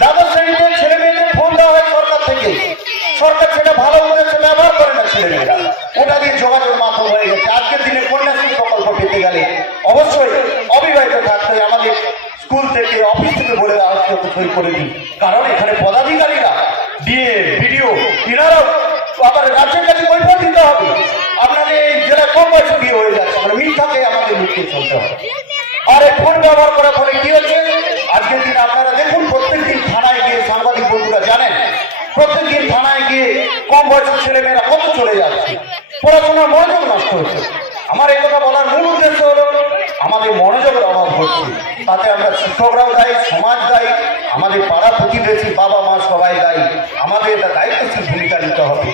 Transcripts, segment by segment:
দ্বাদশ শ্রেণীতে ছেলে মেয়েদের ফোন দেওয়া হয় সরকার থেকে। সরকার সেটা ভালো উদ্দেশ্যে ব্যবহার করে না ছেলে মেয়েরা ওটা দিয়ে যোগাযোগ মাধ্যম হয়ে গেছে। আজকের দিনে কন্যাশ্রী প্রকল্প পেতে গেলে অবশ্যই অবিবাহিত থাকতে আমাদের স্কুল থেকে অফিস থেকে বলে দেওয়া সই করে দিন কারণ এখানে পদাধিকারীরা, ডিএ, বিডিও, এনারাও আবার রাজ্যের কাছে কৈফত দিতে হবে। আপনাদের এই জেলায় কম বয়সে বিয়ে হয়ে যাচ্ছে। মানে মিথ্যাকে আমাদের লুকিয়ে চলতে হবে। আর ফোন ব্যবহার করার ফলে কি হচ্ছে? আজকের দিনে আপনারা দেখুন প্রত্যেক দিন থানায় গিয়ে সাংবাদিক বন্ধুরা জানেন প্রত্যেক দিন থানায় গিয়ে কম বয়সের ছেলে মেয়েরা কত চলে যাচ্ছে। পড়াশোনার মনোযোগ নষ্ট হচ্ছে। আমার এই কথা বলার মূল উদ্দেশ্য হলো, আমাদের মনোযোগের অভাব হচ্ছে। তাতে আমরা শিক্ষকরাও দায়ী, সমাজ দায়ী, আমাদের পাড়া প্রতিবেশী বাবা মা সবাই দায়ী। আমাদের এটা দায়িত্বশীল ভূমিকা নিতে হবে।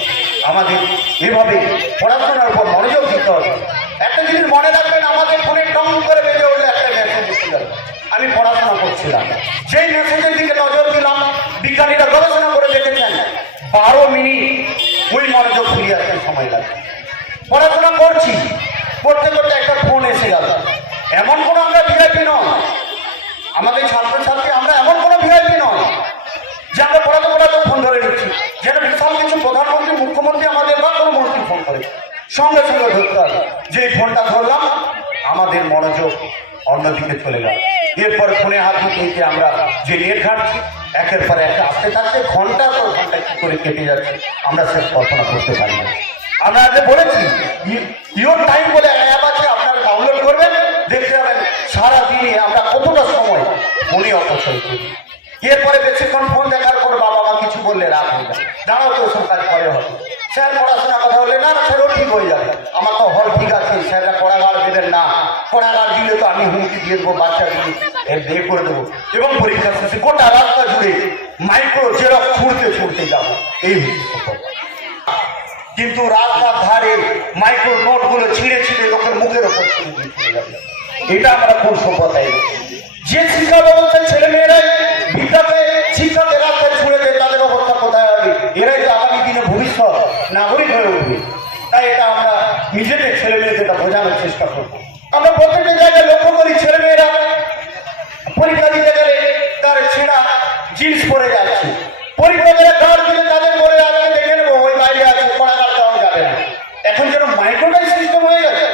আমাদের এভাবে পড়াশোনার উপর মনোযোগ দিতে হবে। একটা জিনিস মনে রাখবেন, আমাদের ফোনে টং করে বেজে উঠলে একটা মেসেজ আমি পড়াশোনা করছিলাম। সেই মেসেজের দিকে নজর দিলাম, বিজ্ঞানীরা গবেষণা করে দেখেছেন, বারো মিনিট ওই মনোযোগ ফিরিয়ে আসতে সময় লাগে। পড়াশোনা করছি, করতে করতে একটা ফোন এসে গেল। এমন কোনো আমরা ভিআইপি নয়। আমাদের ছাত্রছাত্রী, আমরা এমন কোনো ভিআইপি নয় যে আমরা পড়াতে পড়াতে ফোন ধরে নিচ্ছি। যেটা বিশাল কিছু প্রধানমন্ত্রী, মুখ্যমন্ত্রী আমাদের বা কোনো মন্ত্রী ফোন করে। সঙ্গে সঙ্গে ধরতে হবে। যে ফোনটা ধরলাম আমাদের মনোযোগ অন্যদিকে চলে গেল। এরপরে ফোনে হাত দিতে আমরা, যে নেট ঘাটছি, একের পর এক আসতে থাকতে ঘণ্টা পর ঘণ্টা কি করে কেটে যাচ্ছে, আমরা সে কল্পনা করতে পারি না। আমরা আগে বলেছি ইওর টাইম বলে অ্যাপ আছে, আপনারা ডাউনলোড করবেন, দেখতে যাবেন সারা দিনে আমরা কতটা সময় ফোনে অপচয় করি। এরপরে বেশিক্ষণ ফোন দেখার পর বাবা মা কিছু বললে, রাগ হয়ে যায় দাঁড়াও তো ওসব কাজ করে হবে। স্যার পড়াশোনা কথা বললে না না, স্যার, ও ঠিক হয়ে যাবে। আমার তো হল ঠিক আছে, স্যাররা পড়াগার দেবেন না। পড়াগার দিলে তো আমি হুমকি দিয়ে দেবো বাচ্চা দিয়ে এর করে দেবো। এবং পরীক্ষা শেষে গোটা রাস্তা জুড়ে মাইক্রো জেরক্স ছুটতে ছুটতে যাব। এই কিন্তু রাস্তার ধারে মাইক্রো নোটগুলো ছিঁড়ে ছিঁড়ে লোকের মুখের ওপর এটা আমরা কোন সভ্যতায় যে শিক্ষা ব্যবস্থায় ছেলে মেয়েরাই বিদ্যাকে, শিক্ষাকে রাস্তায় ছুড়ে দেয়, তাদের অবস্থা কোথায় হবে? এরাই তো আগামী দিনে ভবিষ্যৎ, নাগরিক হয়ে উঠবে। তাই এটা আমরা নিজেদের ছেলে মেয়েদের বোঝানোর চেষ্টা করব। জিন্স পরে যাচ্ছে। পরীক্ষা তাদের পরে আজকে দেখে নেব, ওই বাইরে আছে পড়াকার যাওয়া যাবে না। এখন যেন মাইক্রোটাই সিস্টেম হয়ে গেছে।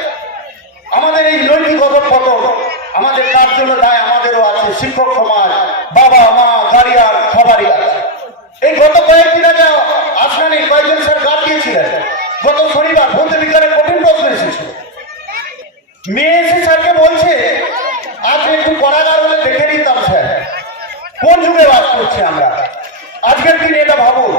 আমাদের এই নৈতিকগত পতন আমাদের কার জন্য দায় আমাদেরও আছে শিক্ষক সমাজ, বাবা, মা গার্ডিয়ান সবারই আছে। এই গত কয়েকদিন আগে আসলেন এই কয়েকজন স্যার গান দিয়েছিলেন। গত শনিবার বলতে বিজ্ঞানের কঠিন প্রশ্ন এসেছিল। মেয়ে এসে স্যারকে বলছে, আজ একটু পড়াগার হলে দেখে নিতাম স্যার কোন যুগে বাস করছি আমরা। আজকের দিনে এটা ভাবুন।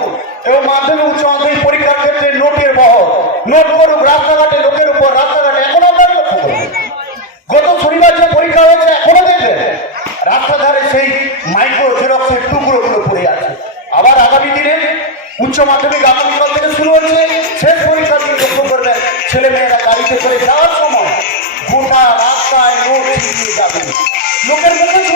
এবং মাধ্যমিক উচ্চ মাধ্যমিক পরীক্ষার ক্ষেত্রে নোটের বহর। নোট করুক, রাস্তাঘাটে লোকের উপর রাস্তাঘাটে এখন আমরা লক্ষ্য করব। গত শনিবার যে পরীক্ষা হয়েছে, এখনও দেখবেন। রাস্তা ধারে সেই মাইক্রো জেরক্সের টুকরোগুলো পড়ে আছে। আবার আগামী দিনে উচ্চ মাধ্যমিক আগামীকাল থেকে শুরু হচ্ছে। শেষ পরীক্ষার দিন লক্ষ্য করবেন ছেলে মেয়েরা গাড়িতে করে যাওয়ার সময় গোটা রাস্তায় নোট ছিটিয়ে যাবে। লোকের মুখে